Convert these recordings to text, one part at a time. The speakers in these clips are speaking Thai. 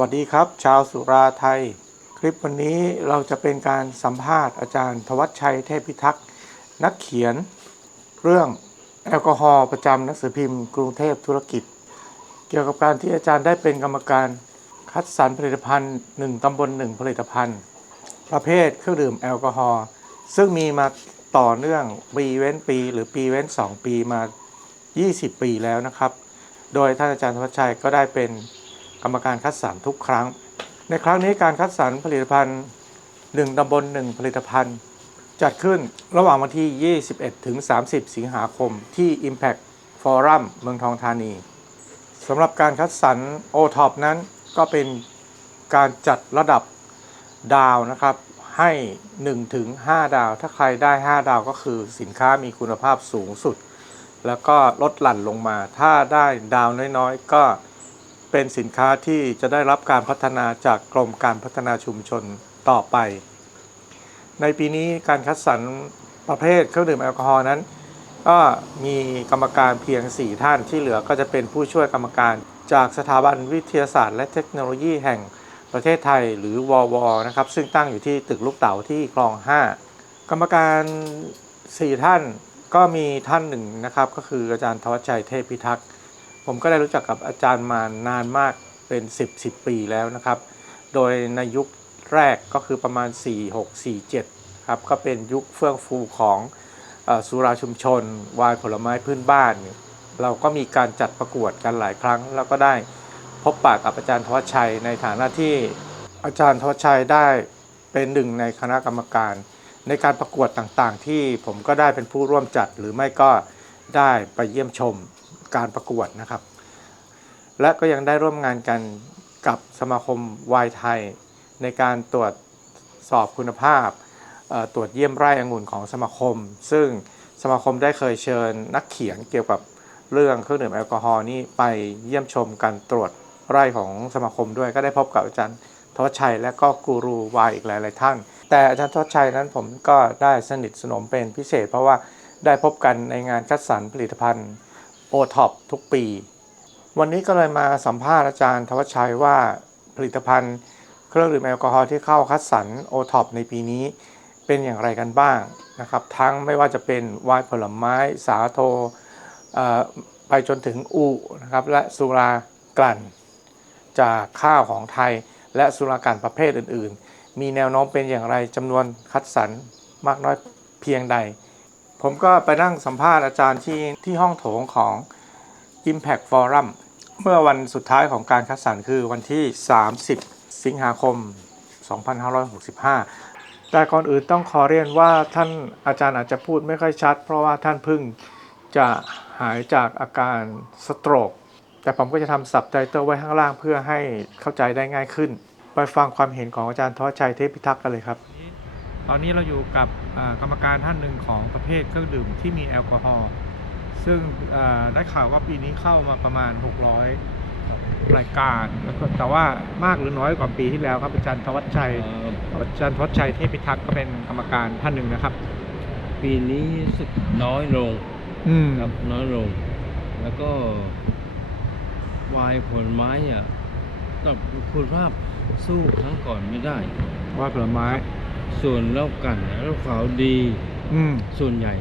วัสดีครับ ชาวสุราไทย คลิปวันนี้เราจะเป็นการสัมภาษณ์อาจารย์ธวัชชัยเทพพิทักษ์ นักเขียน เรื่องแอลกอฮอล์ประจำหนังสือพิมพ์ กรุงเทพธุรกิจ เกี่ยวกับการที่อาจารย์ได้เป็นกรรมการคัดสรรผลิตภัณฑ์ 1 ตำบล 1 ผลิตภัณฑ์ ประเภทเครื่องดื่มแอลกอฮอล์ซึ่งมีมาต่อเนื่องปีเว้นปี หรือปีเว้น 2 ปีมา 20 ปีแล้วนะครับ โดยท่านอาจารย์ธวัชชัยก็ได้เป็น กรรมการคัดสรรทุกครั้ง ในครั้งนี้การคัดสรรผลิตภัณฑ์ 1ตำบล1ผลิตภัณฑ์ จัดขึ้นระหว่างวันที่ 21 ถึง 30 สิงหาคมที่ Impact Forum เมืองทองธานีสำหรับการคัดสรร o t o p นั้นก็เป็นการจัดระดับดาวนะครับให้1ถึง5ดาว ถ้าใครได้ 5 ดาวก็คือสินค้ามีคุณภาพสูงสุด แล้วก็ลดหลั่นลงมา ถ้าได้ดาวน้อยๆ ก็ เป็นสินค้าที่จะได้รับการพัฒนาจากกรมการพัฒนาชุมชนต่อไป ในปีนี้การคัดสรรประเภทเครื่องดื่มแอลกอฮอล์นั้น ก็มีกรรมการเพียง 4 ท่านที่เหลือก็จะเป็นผู้ช่วยกรรมการ จากสถาบันวิทยาศาสตร์และเทคโนโลยีแห่งประเทศไทยหรือวอวนะครับซึ่งตั้งอยู่ที่ตึกลูกเต๋าที่คลอง 5 กรรมการ 4 ท่านก็มีท่านหนึ่งนะครับ ก็คืออาจารย์ทวัชชัยเทพพิทักษ์ ผมก็ได้รู้จักกับอาจารย์มานานมากเป็น 10 10 ปีแล้วนะครับ โดยในยุคแรกก็คือประมาณ 46 47ครับก็เป็นยุคเฟื่องฟูของอสุราชุมชน วายผลไม้พื้นบ้าน เราก็มีการจัดประกวดกันหลายครั้ง แล้วก็ได้พบปะกับอาจารย์ทวชชัย ในฐานะที่อาจารย์ทวชชัยได้เป็นหนึ่งในคณะกรรมการ ในการประกวดต่างๆ ที่ผมก็ได้เป็นผู้ร่วมจัดหรือไม่ก็ได้ไปเยี่ยมชม การประกวดนะครับ และก็ยังได้ร่วมงานกันกับสมาคมวายไทย ในการตรวจสอบคุณภาพ ตรวจเยี่ยมไร่องุ่นของสมาคม ซึ่งสมาคมได้เคยเชิญนักเขียนเกี่ยวกับเรื่องเครื่องดื่มแอลกอฮอล์นี่ไปเยี่ยมชมการตรวจไร่ของสมาคมด้วยก็ได้พบกับอาจารย์ทวชชัยและก็กูรูวายอีกหลาย ๆ ท่าน แต่อาจารย์ทวชชัยนั้นผมก็ได้สนิทสนมเป็นพิเศษ เพราะว่าได้พบกันในงานคัดสรรผลิตภัณฑ์ โอท็อปทุกปี วันนี้ก็เลยมาสัมภาษณ์อาจารย์ ทวัชชัยว่าผลิตภัณฑ์ เครื่องดื่มแอลกอฮอล์ที่เข้าคัดสรรโอท็อปในปีนี้เป็นอย่างไรกันบ้างนะครับ ทั้งไม่ว่าจะเป็นวน์ผลไม้สาโทไปจนถึงอูนะครับและสุรากลั่น จากข้าวของไทย และสุรากลั่นประเภทอื่น ๆ มีแนวโน้มเป็นอย่างไรจำนวนคัดสรรมากน้อยเพียงใด ผมก็ไปนั่งสัมภาษณ์อาจารย์ที่ที่ห้องโถงของ Impact Forum เมื่อวันสุดท้ายของการคัดสรรคือวันที่ 30 สิงหาคม 2565 แต่ก่อนอื่นต้องขอเรียนว่าท่านอาจารย์อาจจะพูดไม่ค่อยชัด เพราะว่าท่านเพิ่งจะหายจากอาการสโตรก แต่ผมก็จะทำสับไตเติลไว้ข้างล่างเพื่อให้เข้าใจได้ง่ายขึ้น ไปฟังความเห็นของอาจารย์ทวชชัยเทพพิทักษ์กันเลยครับ ตอนนี้เราอยู่กับกรรมการท่านหนึ่งของประเภทเครื่องดื่มที่มีแอลกอฮอล์ซึ่งได้ข่าวว่าปีนี้เข้ามาประมาณ 600 รายการแล้วก็แต่ว่ามากหรือน้อยกว่าปีที่แล้วครับอาจารย์ทวัชชัยเอ่ออาจารย์ทวัชชัยเทพพิทักษ์ก็เป็นกรรมการท่านหนึ่งนะครับ ปีนี้รู้สึกน้อยลงอืมครับน้อยลง แล้วก็วายผลไม้เนี่ยกับคุณภาพสู้ครั้งก่อนไม่ได้ว่าผลไม้ ส่วนเหล้ากันเนี่ยเหล้าขาวดีอืมส่วนใหญ่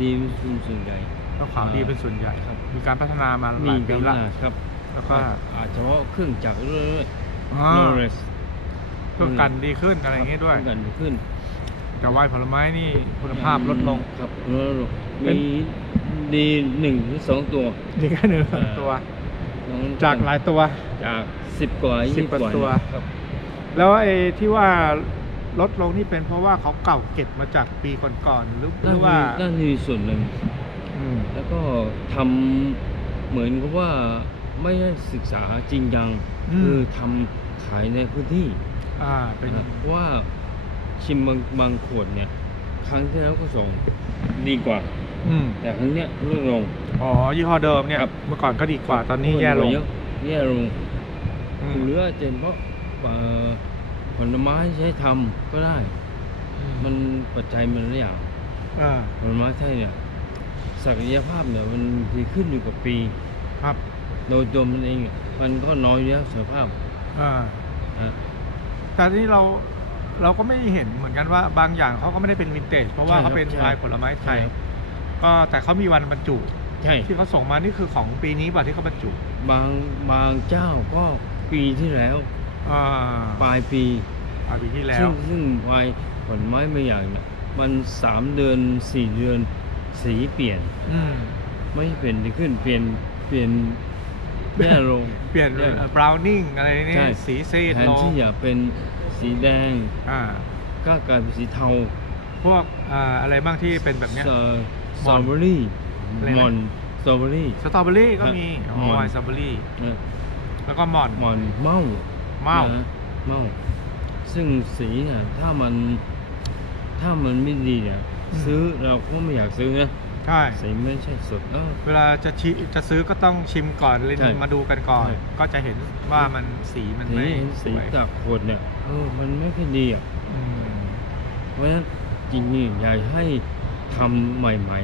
ดีเป็นส่วนใหญ่ข้าวขาวดีเป็นส่วนใหญ่ครับ มีการพัฒนามาหมีลายปีกำละลังครับแล้วก็อาจจะเฉพาะเครื่องจักรเรื่อยอ่าๆโนเรสเครื่องกันดีขึ้นอะไรอย่างงี้ด้วย กันดีขึ้นแต่วายผลไม้นี่คุณภาพลดลง ครับลดลงเป็น มีดีหนึ่งหรือสองตัว ดีแค่หนึ่งเออ ตัวของจากหลายตัว จากสิบกว่าสิบยี่กว่าว่าตัว ครับ แล้วไอ้ที่ว่า ลดลงนี่เป็นเพราะว่าเขาเก่าเก็บมาจากปีก่อนๆหรือหนั่รืนอว่า มีนั่นมีส่วนหนึ่ง อืม แล้วก็ทำเหมือนกับว่าไม่ได้ศึกษาจริงจังคือทำขายในพื้นที่อ่าเป็น นะเพราะว่าชิมบางบางขวดเนี่ย ครั้งที่แล้วก็ส่งดีกว่า อืมแต่ครั้งเนี้ยลดลง อ๋อยี่ห้อเดิมเนี่ยครับ เมื่อก่อนก็ดีกว่าตอนนี้แย่ลงเยอะแย่ลงอืม หรืออาจจะเป็นเพราะเอ่อ ผลไม้ใช้ทำก็ได้ มันปัจจัยมันหลายอย่างอ่าผลไม้ไทยเนี่ยศักยภาพเนี่ยมันดีขึ้นอยู่กับปี ครับโดยตัวมันเองอะมันก็น้อยแล้วศักยภาพอ่าอะแต่นี่เราเราก็ไม่เห็นเหมือนกันว่าบางอย่างเขาก็ไม่ได้เป็นวินเทจเพราะว่าใช่ครับเขาเป็นใช่ไวน์ผลไม้ไทยใช่ครับก็แต่เขามีวันบรรจุ ใช่ ที่เขาส่งมานี่คือของปีนี้ป่ะที่เขาบรรจุ บางบางเจ้าก็ปีที่แล้ว อ่าปลายปีปลายปีที่แล้ซึ่ว งซึ่งไวน์ผลไม้บางอย่างเนี่ยมันสามเดือนสี่เดือนสีเปลี่ยน อืม ไม่เปลี่ยนดีขึ้นเปลี่ยนเปลี่ยนแย่ลง เปลี่ยนแย่บราวนิ่งอะไรนี่ ใช่สีซีดแทนลงที่จะเป็นสีแดงอ่า ก็กลายเป็นสีเทาพวกอ่าอะไรบ้างที่เป็นแบบเนี้ยสสตรอเบอรี่อะไรนะ มอนสตรอเบอรี่ สตรอเบอรี่ก็มีฮะอ๋อหม่อนไวน์สตรอเบอรี่นะแล้วก็หม่อน มอนเมา เมานะเมา ซึ่งสีเนี่ยถ้ามัน ถ้ามันไม่ดีเนี่ยซื้อเราก็ไม่อยากซื้อนะใช่ สีไม่ใช่สดเออ เวลาจะชิจะซื้อก็ต้องชิมก่อนเลยใช่มาดูกันก่อน ใช่ ก็จะเห็นว่ามันสีมันสีไม่เห็นสสีวยจากขวดเนี่ยเออมันไม่ค่อยดีอะ อืมเพราะฉะนั้นจริงๆอยากให้ทำใหม่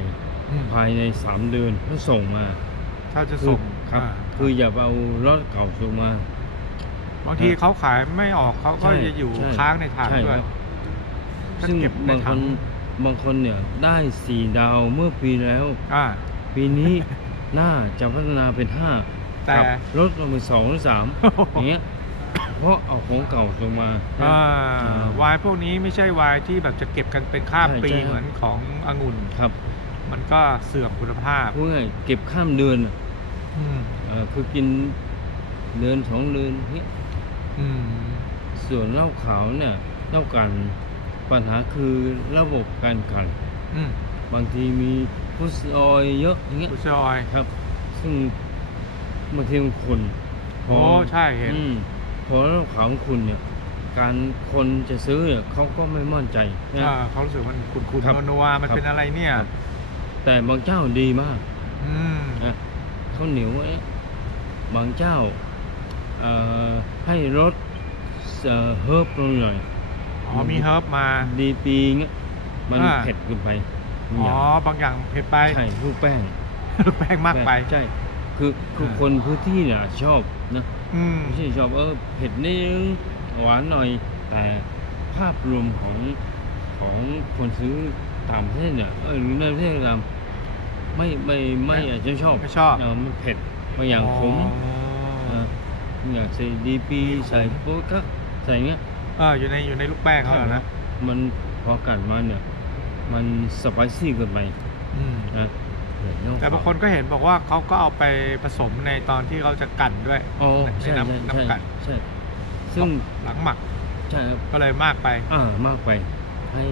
อืมๆ ภายใน 3 เดือนแล้วส่งมาถ้าจะคืส่งครับ อ่าคืออย่าเอารถเก่าส่งมา บางทีเขาขายไม่ออกเขาก็ใช่จะอยู่ใช่ค้างในถังใช่ด้วย ครับถ้าซึ่งเก็บในบางคถันบางคนเนี่ยได้สี่ดาวเมื่อปีแล้ว อ่า ปีนี้ น่าจะพัฒนาเป็นห้าแต่กับลดลงเป็นสองหรือสามอย่างเงี้ยเพราะเอาของเก่าส่งมา อ่าอ่าไวน์พวกนี้ไม่ใช่ไวน์ที่แบบจะเก็บกันเป็นข้ามใช่ปีใช่ครับ เหมือนขององุ่น ครับมันก็เสื่อมคุณภาพพูดง่ายๆเก็บข้ามเดือนอะอืม เอ่อคือกินเดือนสองเดือนเนี้ยอืม ส่วนเหล้าขาวเนี่ยเหล้ากัน ปัญหาคือระบบการกันอืมบางทีมีฟุตออยล์เยอะอย่างเงี้ยกุชออยครับ ซึ่งบางทีมันขุนโอ้ใช่เห็นอืมพอเหล้าขาวของคุณเนี่ยการคนจะซื้อเนี่ยเขาก็ไม่มั่นใจนะอ่าเขารู้สึกมันขุ่นครับๆนัวๆมันครับเป็นอะไรเนี่ยครับแต่บางเจ้าดีมากอืมนะข้าวเหนียวไอ้บางเจ้าเอ่อ ให้รสเอ่อเฮิร์บลงหน่อยอ๋อมีเฮิร์บมาดีปีเงี้ยมันอ่าเผ็ดเกินไปอ๋อบางอย่างเผ็ดไปใช่ลูกแป้งแป้งมากไปใช่คือคืออ่าคนพื้นที่น่ะชอบนะอืมไม่ใช่ชอบเออเผ็ดนิดนึงหวานหน่อย แต่ภาพรวมของของคนซื้อต่างประเทศเนี่ยเออหรือในประเทศก็ตามไม่ไม่ไม่อาจจะชอบไม่ชอบเมันเผ็ดบางอย่างขม อ๋อนะอยากใส่ดีปีใส่โป๊กะใส่เงี้ยเอออยู่ในอยู่ในลูกแป้งเขาเหรอนะมันพอกัดมาเนี่ย มันสไปซี่เกินไปอืมนะเดี๋ยวแต่บางคนก็เห็นบอกว่าเขาก็เอาไปผสมในตอนที่เขาจะกั่นด้วยอ๋อในใช่น้ำใช่น้ำใช่กัดใช่ซึ่งหลังหมักใช่ครับก็เลยมากไป อ่ามากไปให้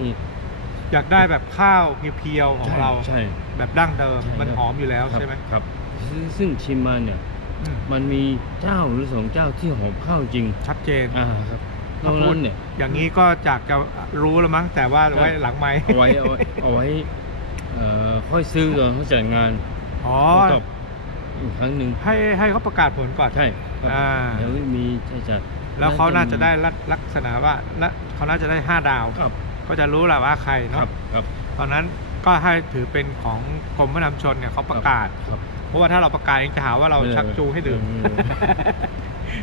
อยากได้แบบข้าวเพียวๆของใช่เราใช่แบบดั้งเดิมใช่มันครับหอมอยู่แล้วครับใช่ไหมครับ ซึ่งซึ่งชิมมาเนี่ย อืมมันมีเจ้าหรือสองเจ้าที่หอมข้าวจริงชัดเจนอ่าครับนถ้าอกพูดนั้นเนี่ย อย่างนี้ก็จากจะรู้แล้วมั้งแต่ว่าไว้หลังไม้เอาไว้เอาไว้เอาไว้เอ่อค่อยซื้อตอนเขาจัดงานอ๋อจบอีกครั้งหนึ่งให้ให้เขาประกาศผลก่อนใช่ครับอ่าเดี๋ยวมีใช่จัดแล้วเขาน่าจะได้ลักลักษณะว่าและเขาน่าจะได้ห้าดาว ครับก็จะรู้แหละว่าใครครัเนาะบครับตอนนั้นก็ให้ถือเป็นของกรมพระนำชนเนี่ยเขาประกาศ ครับ เพราะว่าถ้าเราประกาศเองจะหาว่าเราเออชักจูงให้ดื่ม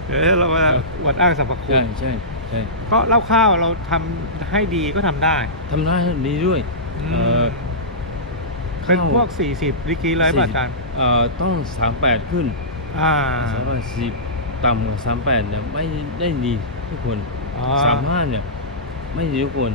เออเดี๋ยวเรามาครับอวดอ้างสรรพคุใช่ณใช่ใช่ก็เหล้าข้าวเราทำให้ดีก็ทำได้ทำได้ดีด้วยอืมเอ่อเป็นข้าวพวก40ลิกีเลยป่ะอาจารย์เอ่อต้องสามแปดขึ้นอ่าสามแปดสิบต่ำกว่าสามแปดเนี่ยไม่ได้ดีทุกคนอ๋อสามห้าเนี่ย ไม่ดีทุกคน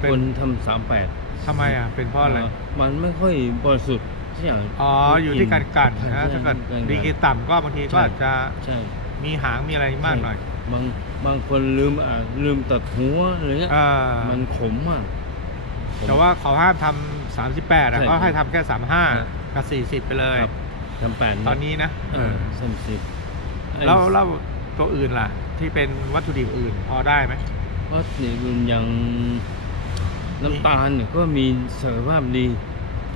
เป็นคนทำสามแปดทำไมอะ เป็นเพราะอะไร มันไม่ค่อยบริสุทธิ์ ที่อย่างอ๋ออยู่ที่การกันนะใช่ถ้าเกิดการดีกรีต่ำก็บางทีก็ใช่อาจจะใช่มีหางมีอะไรมากหน่อย บางบางคนลืมอะลืมตัดหัวอะไรเงี้ยอ่ามันขมมากขมแต่ว่าเขาห้ามทำ38อะใช่ก็ให้ทำแค่ครับ35กับ40ไปเลยครับทำแปดตอนนี้นะเออสามสิบแล้วแล้วตัวอื่นล่ะ ที่เป็นวัตถุดิบอื่นพอได้ไหมเพราะเนี่ยมันยังน้ำตาลเนี่ยก็มีศักยภาพดี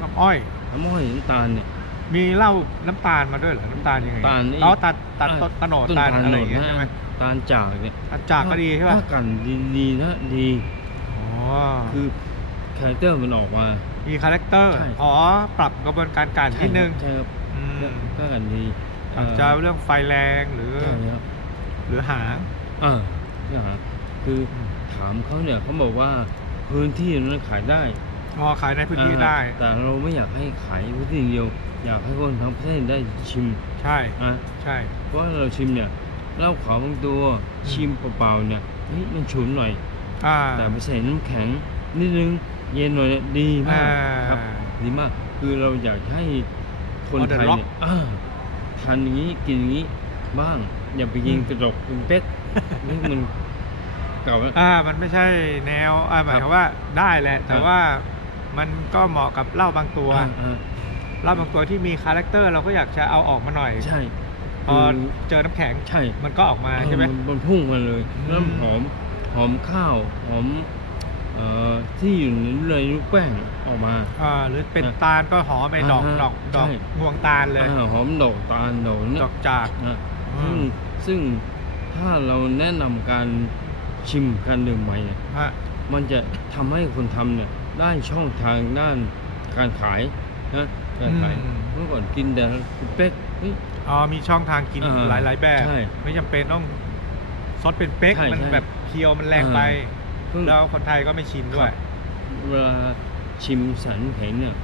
น้ำอ้อย น้ำอ้อยน้ำตาลเนี่ย มีเหล้าน้ำตาลมาด้วยเหรอ น้ำตาลยังไงตาลนี่อ๋อตาลตาลอ่าต้นตะโนดต้นตาลตาลอะไรโหนอย่างดเงี้ยนะใช่ไหมตาลจากเนี่ยตาลจากก็ดีใช่ป่ะถ้ากันดีๆนะดีอ๋อคือคาแรคเตอร์มันออกมา มีคาแรคเตอร์ ใช่ อ๋อ ปรับกระบวนการกันนิดนึงใช่ครับอืมก็ก็กันดีอาจจะเรื่องไฟแรงหรือ ใช่ครับอหรือหางอ่านะฮะคือถามเขาเนี่ยเขาบอกว่าพื้นที่นั้นขายได้ อ๋อขายในพื้นที่อ่าได้ แต่เราไม่อยากให้ขายพื้นที่อย่างเดียว อยากให้คนทั้งประเทศได้ชิมใช่อะใช่ เพราะว่าเราชิมเนี่ยเหล้าขาวบางตัวชิมเปล่าๆเนี่ยเฮ้ยมันฉุนหน่อยอ่าแต่ไปใส่น้ำแข็งนิดนึงเย็นหน่อยเนี่ยดีมากอ่าครับดีมากคือเราอยากให้คน On the ไทย rock เนี่ยอ่าทานอย่างนี้กินอย่างนี้บ้าง อย่าไปกินอืมกระดกเป็นเป็ดนี่มันเก่าแล้วอ่ามันไม่ใช่แนวอ่าหมายคครัวาบมว่าได้แหละ แต่ครับว่า มันก็เหมาะกับเหล้าบางตัวอ่าอ่าเหล้าบางตัวที่มีคาแรคเตอร์เราก็อยากจะเอาออกมาหน่อยใช่พอเจอน้ำแข็งใช่มันก็ออกมาใช่ไหมนมันพุ่งมาเลยอืม แล้วหอมหอมข้าวหอมเอ่อที่อยู่ในลูกแป้งออกมา อ่าหรือเป็นอะตาลก็หอมไปดอกอ่าฮะดอกดอกใช่ งวงตาลเลยอ่าหอมดอกตาลดอกเนี่ดยอกจาก นะอืซึ่งม ซึ่งถ้าเราแนะนำการชิมการดื่มใหม่เนี่ยฮะมันจะทำให้คนทำเนี่ย ได้ช่องทางด้านการขายนะการขายอืม เมื่อก่อนกินแต่เป๊กเฮ้ย อ๋อมีช่องทางกินอ่าหลาย ๆ แบบ ใช่ไม่จำเป็นต้องซดเป็นเป๊ก ใช่มันใช่แบบเคียวมันแรงไป เพิ่ง แล้วคนไทยก็ไม่ชินด้วย เวลาชิมสันแข็งเนี่ย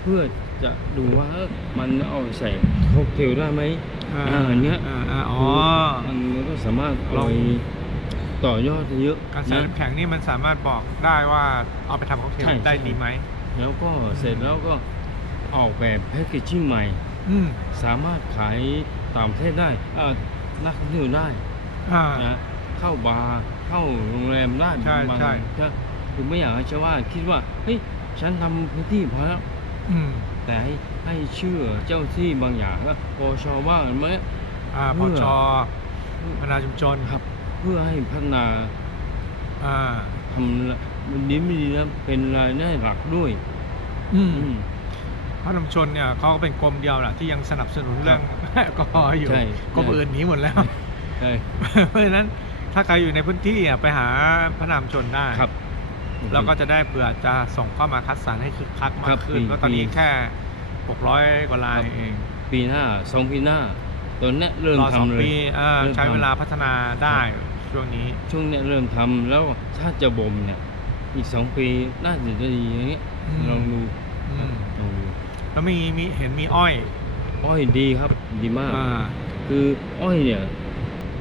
เพื่อจะดูว่าเอ้อมันเอาใส่ค็อกเทลได้ไหมอ่าอ่าอันเนี้ยอ่าอ่าอ๋อ มันก็สามารถเอาลอง ไป ต่อยอดได้เยอะการใส่นะ น้ำแข็งนี่มันสามารถบอกได้ว่าเอาไปทำค็อกเทลใช่ได้ใช่ ดีไหมแล้วก็เสร็จแล้วก็ออกแบบแพคเกจจิ้งใหม่ อืมสามารถขายต่างประเทศได้เอ่อนักท่องเที่ยวได้อ่า นะเข้าบาร์เข้าโรงแรมได้ใช่บางใช่ก็คือไม่อยากให้ชาวบ้านคิดว่าเฮ้ยฉันทำพื้นที่พอแล้ว อืมแต่ให้ให้เชื่อเจ้าที่บางอย่างว่าปชบ้างไหม อ่าพเพื่ออชพัฒนาชุมชนครับเพื่อให้พัฒนาอ่าทำละมันดีไม่ดีนะเป็นรายได้หลักด้วย อืมอืมพัฒนาชุมชนเนี่ยเขาก็เป็นกรมเดียวแหละที่ยังสนับสนุนเรื่องแอลกอฮอล์อยู่ใช่กรมใช่ อื่นหนีหมดแล้ว ใช่เพราะฉะนั้นถ้าใครอยู่ในพื้นที่อะไปหาพระนามชนได้ครับ เราก็จะได้เผื่อจะส่งเข้ามาคัดสรรให้คึกคักมาครักบขึ้นปีเพราะตอนนี้ปีแค่ 600 กว่าลายครับ เองปีหน้าสองปีหน้าตอนเนี้ยเริ่มรอสองทำเลย ปีอ่าเริ่มใช้ทำ เวลาพัฒนาได้ ช่วงนี้ ช่วงเนี้ยเริ่มทำแล้วถ้าจะบ่มเนี่ย อีกสองปีน่าจะดีอย่างเงี้ยอืม ลองดูอืมลองดูแล้วมีมีเห็นมีอ้อยอ้อยดีครับดีมาก อ่า คืออ้อยเนี่ย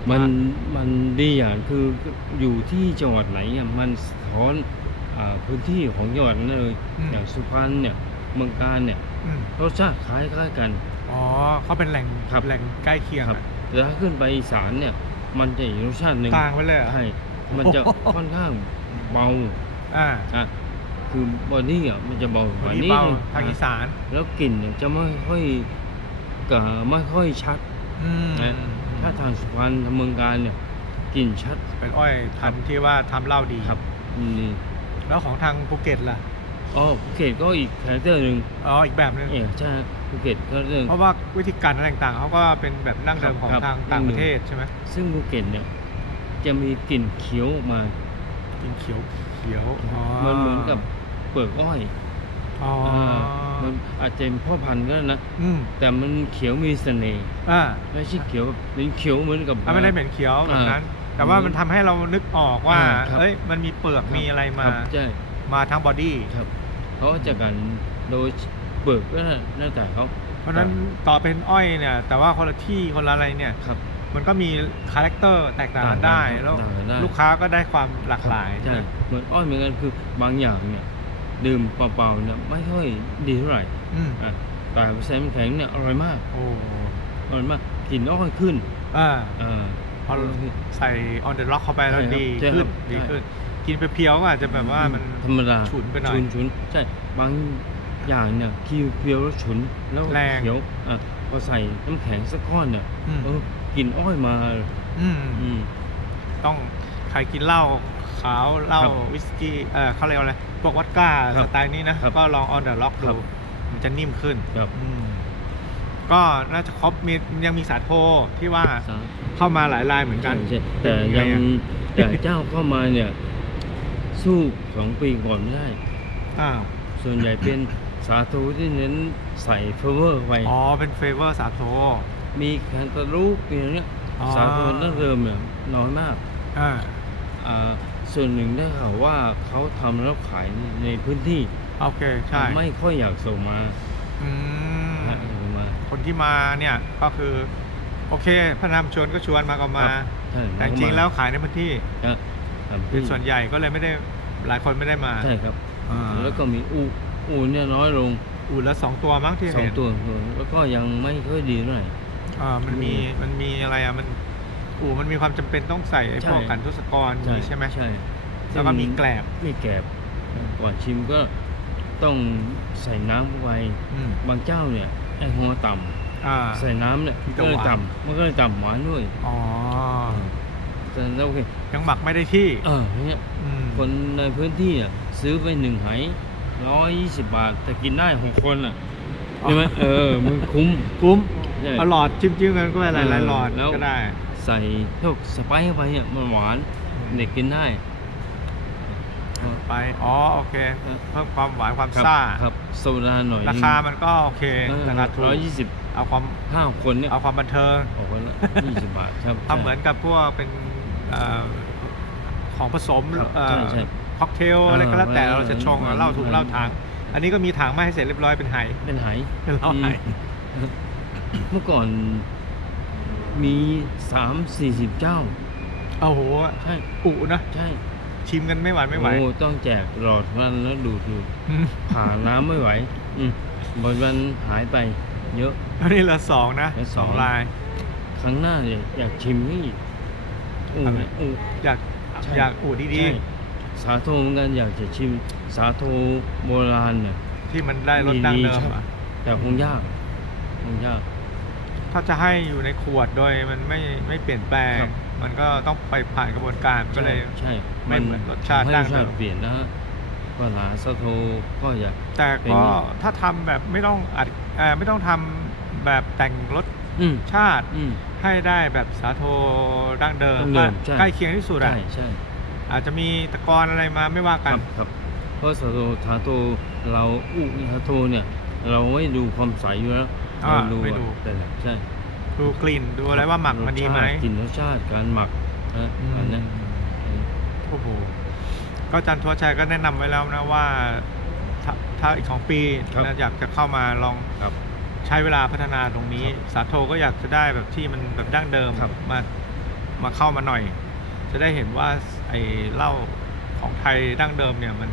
มันอะ มันดีอย่างคืออยู่ที่จังหวัดไหนเนี่ยมันสะท้อนอ่าพื้นที่ของจังหวัดนั้นเลยอืมอย่างสุพรรณเนี่ยเมืองการเนี่ยอืมรสชาติคล้ายคล้ายๆกัน อ๋อเขาเป็นแหล่งครับ แหล่งใกล้เคียงครับอะแต่ถ้าขึ้นไปอีสานเนี่ย มันจะอีกรสชาติหนึ่งต่างไปเลยเหรอใช่มันจะโอ้โหค่อนข้างเบาอ่าอะคือบอดี้อะมันจะเบากวัว่านนี้นี้เบานึงทางอะอีสานแล้วกลิ่นเนี่ยจะไม่ค่อยกะไม่ค่อยชัดอืมนะถ้าทางสุพรรณทางเมืองการเนี่ยกลิ่นชัดเป็นอ้อยพันธุ์ที่ว่าทำเหล้าดีครับนี่แล้วของทางภูเก็ตล่ะ อ๋อภูเก็ตก็อีกคาแรคเตอร์หนึ่งอ๋ออีกแบบหนึงเออใช่ภูเก็ตก็เรื่อง เพราะว่าวิธีการอะไรต่างๆเขาก็เป็นแบบนั่งเดิมของครับทางดั้ต่างงเดิปมระเทศใช่ไหมซึ่งภูเก็ตเนี่ยจะมีกลิ่นเขียวออกมา กินเขียวเขียวอ๋อมันเหมือนกับเปลือกอ้อยอ๋ออามันอาจจะเป็นพ่อพันธุ์ก็ได้นะ อืมแต่มันเขียวมีเสน่ห์อ่าไม่ใช่เขียวแบบเป็นเขียวเหมือนกับ อะไม่ได้เหม็นเขียวแบบนั้นอ่าแต่ว่ามันทำให้เรานึกออกว่าอ่าครับเอ้ยมันมีเปลือกมีอะไรมา ครับใช่ มาทั้งบอดี้ครับ เขาจะกันโดยเปลือกก็แล้วแต่เขาเพราะฉะนั้นต่อเป็นอ้อยเนี่ย แต่ว่าคนละที่คนละอะไรเนี่ยครับ มันก็มีคาแรคเตอร์แตกต่างกันต่างกันได้ครับแล้วต่างกันได้ลูกค้าก็ได้ความหลากหลายใช่นะเหมือนอ้อยเหมือนกันคือบางอย่างเนี่ยดื่มเปล่าๆเนี่ยไม่ค่อยดีเท่าไหร่อืมอะแต่ใส่น้ำแข็งเนี่ยอร่อยมากโอ้อร่อยมากกลิ่นอ้อยขึ้นอ่าอ่าพอใส่ on the rock เข้าไปแล้วใช่ครับดีใช่ขึ้นครับดีใช่ขึ้น กินไปเพียวๆก็อาจจะแบบว่ามัน ธรรมดาฉุนไปหน่อยฉุนฉุนใช่บางอย่างเนี่ยคีเพียวแล้วฉุนแล้วแรง เขียวอะพอใส่น้ำแข็งสักก้อนเนี่ยอืมเออกลิ่นอ้อยมาอืมอืม ต้องใครกินเหล้าขาวเหล้าครับวิสกี้เออเขาเรียกว่าอะไรพวกวอดก้าครัสบไตล์นี้นะ ครับก็ลอง on the rock ครัดูบ มันจะนิ่มขึ้นครับอืมก็น่าจะครบมียังมีสาโทที่ว่าสาเข้ามาหลายลายเหมือนกันใช่ใช่แต่เป็นยังไงอะแต่เจ้าเข้ามาเนี่ย สู้สองปีก่อนไม่ได้ อ้าวส่วนใหญ่เป็นสาธุที่เน้นใส่เฟเวอร์ไป อ๋อเป็นเฟเวอร์สาโท มีแคนตาลูปมีอะไรเนี้ยอ๋อ สาโทดั้งเดิมเนี่ยน้อยมากอ่าอ่าส่วนหนึ่งได้ข่าวว่าเขาทำแล้วขายในพื้นที่ โอเคใช่ไม่ค่อยอยากส่งมาอืมฮะส่งมา คนที่มาเนี่ยก็คือ โอเคพระนามชวนก็ชวนมาก็มา ครับใช่แต่จริงๆแล้วขายในพื้นที่ ครับ ทำเป็นที่ส่วนใหญ่ก็เลยไม่ได้หลายคนไม่ได้มาใช่ครับอ่าแล้วก็มีอูอูเนี่ยน้อยลงอู่ละสองตัวมั้งที่สองเห็นตัวแล้วก็ยังไม่ค่อยดีเท่าไหร่ อ่ามันมีมันมีอะไรอะมันอู่มันมีความจำเป็นต้องใส่ไอ้ใช่พวกกันทุศกรอย่างนี้ใช่ไหมใช่แล้วก็มีแกลบมีแกลบก่อนชิมก็ต้องใส่น้ำเข้าไปอืมบางเจ้าเนี่ยไอ้หัวต่อ่าำใส่น้ำเนี่ยมันจะก็เลยหวาน ต่ำมันก็เลยต่ำหวานด้วย อ๋อ แต่แล้วโอเคยังหมักไม่ได้ที่เออเนี่ยอืมคนในพื้นที่อะซื้อไปหนึ่งไหร้อยยี่สิบบาท แต่กินได้หกคนอะใช่ไหมเออมันคุ้ม คุ้มใช่เอาหลอดจิ้มจิ้มๆกันก็ไปหลายหลายๆหลอดแล้ว ก็ได้ใส่พวกสไปซ์เข้าไปเนี่ยมันหวานเด็กกินได้ ไปอ๋อโอเคเออ เพิ่มความหวานความครับซ่า ครับโซดาหน่อยราคามันก็โอเคราคาถูกร้อยยี่สิบเอาความห้าคนเนี่ยเอาความบันเทิงออกคนละยี่สิบบาทครับทำเหมือนกับพวกเป็นเอ่อ ของผสมครับเอ่อใช่ใช่ค็อกเทลอะไรก็แล้วแต่เออเราจะชงเออเหล้าถุงเออเหล้าถังอันนี้ก็มีถังมาให้เสร็จเรียบร้อยเป็นไหเป็นไหเป็นเหล้าไหอืมเมื่อก่อนมีสามสี่สิบเจ้าโอ้โหใช่อุนะใช่ชิมกันไม่หวานไม่ไหวโอ้ต้องแจกหลอดมันแล้วดูดดูดอืมผ่าน้ำไม่ไหวอืมบางวันหายไป เยอะแล้วนี่เหลือสองนะเหลือสสอองงลาย ครั้งหน้าเนี่ยอยากชิมนี่ อีกโอ้อะไรโอ้อยากใช่ อยากอูดีใช่สาโทเหมือนกันอยากจะชิมสาโทโบราณเนี่ย ๆที่มันได้รสดั้งเดิมใช่อะแต่คงยากคงยาก ถ้าจะให้อยู่ในขวดโดยมันไม่ไม่เปลี่ยนแปลง ครับ มันก็ต้องไปผ่านกระบวนการมันก็เลย ใช่ไม่เหมือนรสชาติทำให้ดั้รงสเดิชามติเปลี่ยนนะฮะก็หลาสาโทก็อยาก แต่เป็นก็ถ้าทำแบบไม่ต้องอัดเอ่อไม่ต้องทำแบบแต่งรสอืมชาติ อืม ให้ได้แบบสาโทดั้งเดิมดั้งเดิว่ามใช่ ใกล้เคียงที่สุดอะใช่ใช่อาจจะมีตะกอนอะไรมาไม่ว่าคกัน รับครับเพราะสาโททาโทเราอุทาโทเนี่ยเราไม่ดูความใสอยู่แล้วอ่าเราดูไม่ดู แต่ใช่ดูกลิ่นดูอะไรว่าหมักมันดีไหมรสชาติกลิ่นรสชาติการหมักนะอืมอันเนี้ย โอ้โหก็อาจันทวชัยก็แนะนำไว้แล้วนะว่าถ้าถ้าอีกสองปีนะอยากจะเข้ามาลองครับ ใช้เวลาพัฒนาตรงนี้ สาโทก็อยากจะได้แบบที่มันแบบดั้งเดิมครับ มามาเข้ามาหน่อย จะได้เห็นว่าไอ้เหล้าของไทยดั้งเดิมเนี่ยมัน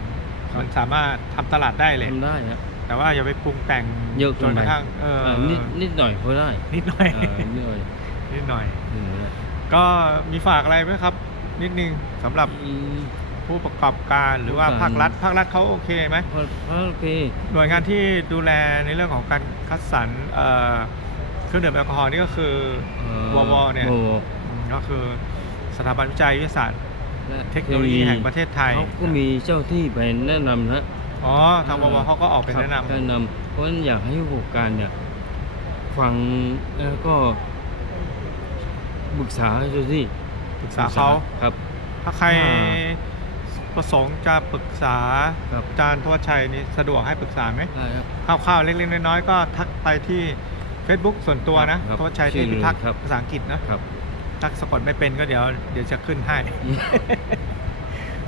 มันสามารถทำตลาดได้เลย ทำได้ฮะ แต่ว่าอย่าไปปรุงแต่งเยอะจเกินนกไประทั่งเอออ่านิดนิดหน่อยพอได้นิดหน่อย เออนิดหน่อยนิดหน่อย นิดหน่อยได้ก็มีฝากอะไรไหมครับ นิดนึงสำหรับ อืม ผู้ประกอบการหรือว่าผู้ประกอบภาครัฐ ภาครัฐเขาโอเคไหมพอพอโอเคหน่วยงานที่ดูแลในเรื่องของการคัดสรรเอ่อเครื่องดื่มแอลกอฮอล์นี่ก็คือเอ่อววเนี่ยววอืมก็คือสถาบันวิจัยวิทยาศาสตร์และเทคโนโลยีแห่งประเทศไทยเขาก็มีเจ้าที่ไปแนะนำนะอ๋อทางววเขาก็ออกเป็นครับแนะนำแนะนำเพราะฉะนั้นอยากให้ผู้ประกอบการเนี่ยฟังแล้วก็ปรึกษาเจ้าที่ปรึกษาเขาครับ ถ้าใครอ่า ประสงค์จะปรึกษาครับอาจารย์ทวชชัยนี่สะดวกให้ปรึกษาไหมได้ครับ คร่าวๆเล็กๆน้อยๆก็ทักไปที่ Facebook ส่วนตัวนะครับทวชชัยชื่เทอพิทักษ์ครับ ภาษาอังกฤษนะ ครับทักสะกดไม่เป็นก็เดี๋ยวเดี๋ยวจะขึ้นให้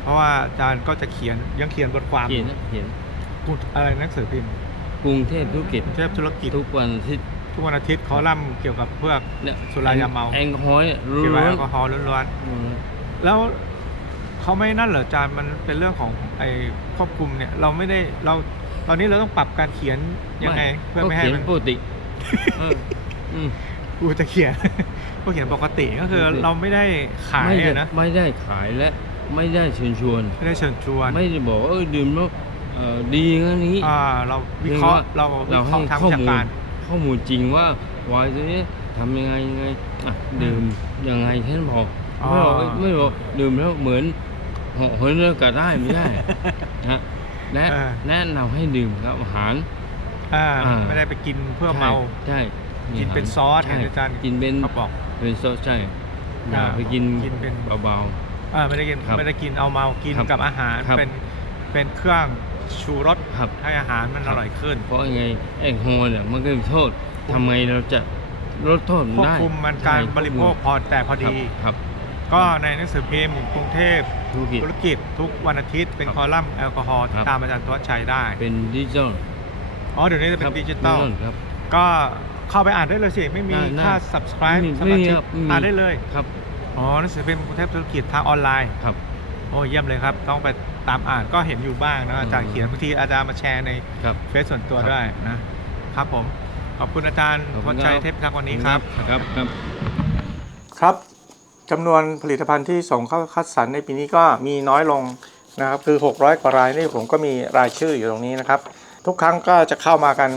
เพราะว่าอาจารย์ก็จะเขียนยังเขียนบทความเขียนนะเขียนพูดอะไรหนังสือพิมพ์กรุงเทพธุรกิจ เทพธุรกิจ ทุกวันอาทิตย์ทุกวันอาทิตย์คอลัมน์เกี่ยวกับเพื่อ เนี่ยสุรายาเมา แอลกอฮอล์เนี่ยล้เกี่ยวกับวแอนลกอฮอล์ล้วนๆอืมๆแล้ว เขาไม่นั่นเหรออาจารย์มันเป็นเรื่องของไอ้ควบคุมเนี่ย เราไม่ได้เราตอนนี้เราต้องปรับการเขียนยังไง เพื่อไม่ให้ก็เขียมันนปกติเอออืมกูจะเขียน ก็เขียนปกติก็คือปกติเราไม่ได้ขายไม่ได้อะนะไม่ได้ขายและ ไม่ได้เชิญชวน ไม่ได้เชิญชวนไม่ได้บอกว่าเออดื่มแล้วเอ่อดีงั้นนี้ อ่าเราวิเคราะห์เราวิเราเคให้ราะห์ทางข้อวิชามูลการ ข้อมูลจริงว่าวายตัวนี้ทำยังไงยังไงอะดื่มยังไงท่านบอกอ๋อไม่บอกไม่บอกดื่มแล้วเหมือน เหาะเหินเรือก็ได้ไม่ได้นะและเออแนะนำให้ดื่มครับอาหาร อ่าอ่า ไม่ได้ไปกินเพื่อเมาใช่กินเป็นซอสใช่เห็นอาจารย์ กินเป็นเขาบอก เป็นซอสใช่อย่าอ่าไปกินกินเป็น เบา อ่าไม่ได้กินครับไม่ได้กินเอาเมากินครับกับอาหารครับ เป็นเป็นเครื่องชูรสครับ ให้อาหารมันครัอบ ร่อยขึ้นๆเพราะยังไงแอลกอฮอล์เนี่ยมันก็มีโทษทำไงเราจะลดโทษควบได้คุมมันการใช่บริโภคพอแต่พอครับดี ครับ ก็ในหนังสือพิมพ์กรุงเทพธุรกิจ ธุรกิจทุกวันอาทิตย์เป็นครับคอลัมน์แอลกอฮอล์ครัที่บตามอาจารย์ทวัชชัยได้ เป็นดิจิทัลอ๋อเดี๋ยวนี้จะเป็นครับดิจิตอล ครับ ก็เข้าไปอ่านได้เลยสิ ไม่มีได้ได้ค่า subscribe ไม่มีสมาชิกครับไม่มี อ่านได้เลย ครับอ๋อหนังสือพิมพ์กรุงเทพธุรกิจทางออนไลน์ ครับ โอ้เยี่ยมเลยครับ ต้องไปตามอ่านก็เห็นอยู่บ้างนะอาจารย์อืม เขียนบางทีอาจารย์มาแชร์ในครับ เฟซส่วนตัวครับด้วยนะครับผม ขอบคุณอาจารย์ขอบทคุวัณชครับชัยเทพทักษ์วันนี้ครับ ครับครับ ครับ จำนวนผลิตภัณฑ์ที่ส่งเข้าคัดสรรในปีนี้ก็มีน้อยลงนะครับคือ 600 กว่ารายนี่ผมก็มีรายชื่ออยู่ตรงนี้นะครับ ทุกครั้งก็จะเข้ามากัน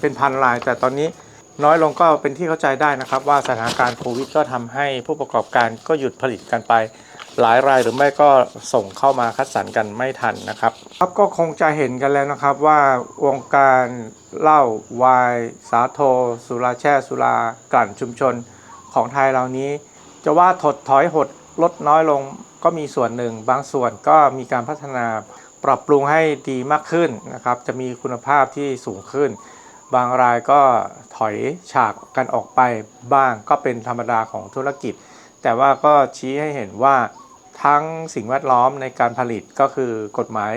เป็นพันราย แต่ตอนนี้น้อยลงก็เป็นที่เข้าใจได้นะครับ ว่าสถานการณ์โควิดก็ทำให้ผู้ประกอบการก็หยุดผลิตกันไป หลายรายหรือไม่ก็ส่งเข้ามาคัดสรรกันไม่ทันนะครับครับก็คงจะเห็นกันแล้วนะครับว่าวงการเหล้าวาย สาโท สุราแช่สุรากลั่นชุมชนของไทยเหล่านี้ จะว่าถดถอยหดลดน้อยลงก็มีส่วนหนึ่ง บางส่วนก็มีการพัฒนาปรับปรุงให้ดีมากขึ้นนะครับ จะมีคุณภาพที่สูงขึ้น บางรายก็ถอยฉากกันออกไปบ้างก็เป็นธรรมดาของธุรกิจ แต่ว่าก็ชี้ให้เห็นว่าทั้งสิ่งแวดล้อมในการผลิตก็คือกฎหมาย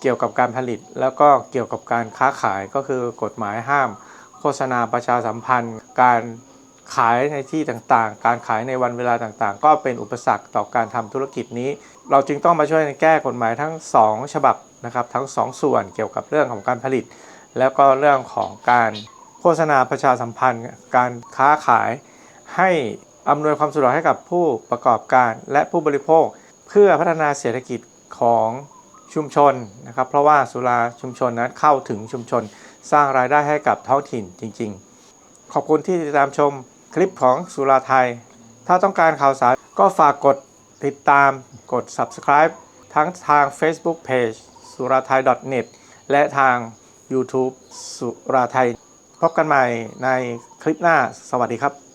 เกี่ยวกับการผลิต แล้วก็เกี่ยวกับการค้าขายก็คือกฎหมายห้าม โฆษณาประชาสัมพันธ์ การ ขายในที่ต่างๆ การขายในวันเวลาต่างๆ ก็เป็นอุปสรรคต่อการทำธุรกิจนี้ เราจึงต้องมาช่วยแก้กฎหมายทั้ง 2 ฉบับนะครับทั้ง 2 ส่วนเกี่ยวกับเรื่องของการผลิต แล้วก็เรื่องของการโฆษณาประชาสัมพันธ์ การค้าขายให้อำนวยความสะดวกให้กับผู้ประกอบการและผู้บริโภค เพื่อพัฒนาเศรษฐกิจของชุมชนนะครับ เพราะว่าสุราชุมชนนั้นเข้าถึงชุมชน สร้างรายได้ให้กับท้องถิ่นจริง ๆ ขอบคุณที่ติดตามชม คลิปของสุราไทย ถ้าต้องการข่าวสารก็ฝากกดติดตามกด subscribe ทั้งทาง Facebook Page สุราไทย .net และทาง YouTube สุราไทย พบกันใหม่ในคลิปหน้า สวัสดีครับ